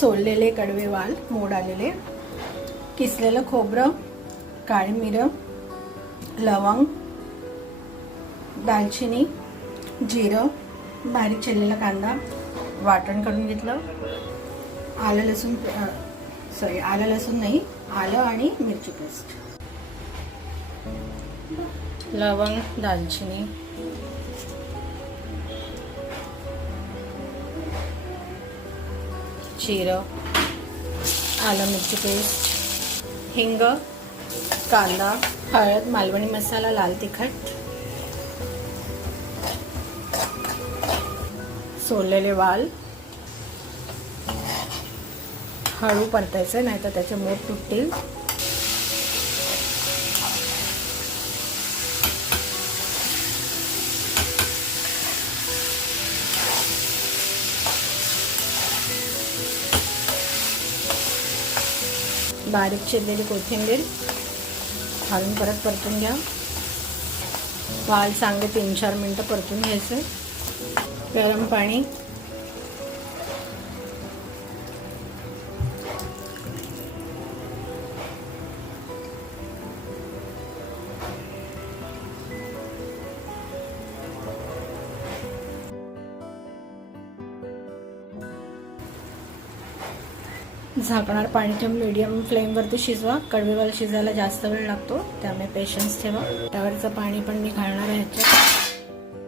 सोललेले कडवे वाल मोड आलेले. किसलेलं खोबरं काळी मिरं लवंग दालचिनी जिरं बारीक चिरलेला कांदा वाटण करून घेतलं. आलं लसूण सॉरी आलं लसूण नाही आलं आणि मिरची पेस्ट लवंग दालचिनी जिरं आलं मिरची पेस्ट हिंग कांदा हळद मालवणी मसाला लाल तिखट सोललेले वाल हळू परतायचं नाही तर त्याचे मोठ तुटतील. बारीक चिरलेली कोथिंबीर घालून परत परतून घ्या. वाल चांगले तीन चार मिनटं परतून घ्यायचं. गरम पाणी झाकणार पाणी ठेवून मिडियम फ्लेमवरती शिजवा. कडवेवाल शिजायला जास्त वेळ लागतो त्यामुळे पेशन्स ठेवा. त्यावरचं पाणी पण मी घालणार ह्याच्यात.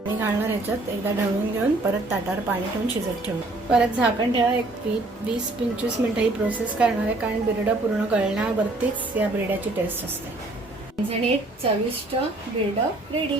पाणी घालणार ह्याच्यात. एकदा ढवळून घेऊन परत ताटावर पाणी ठेवून शिजत ठेवू. परत झाकण ठेवा. एक वी वीस पंचवीस मिनटं ही प्रोसेस करणार आहे कारण बिरडं पूर्ण गळण्यावरतीच या बिरड्याची टेस्ट असते. चविष्ट बिरडं रेडी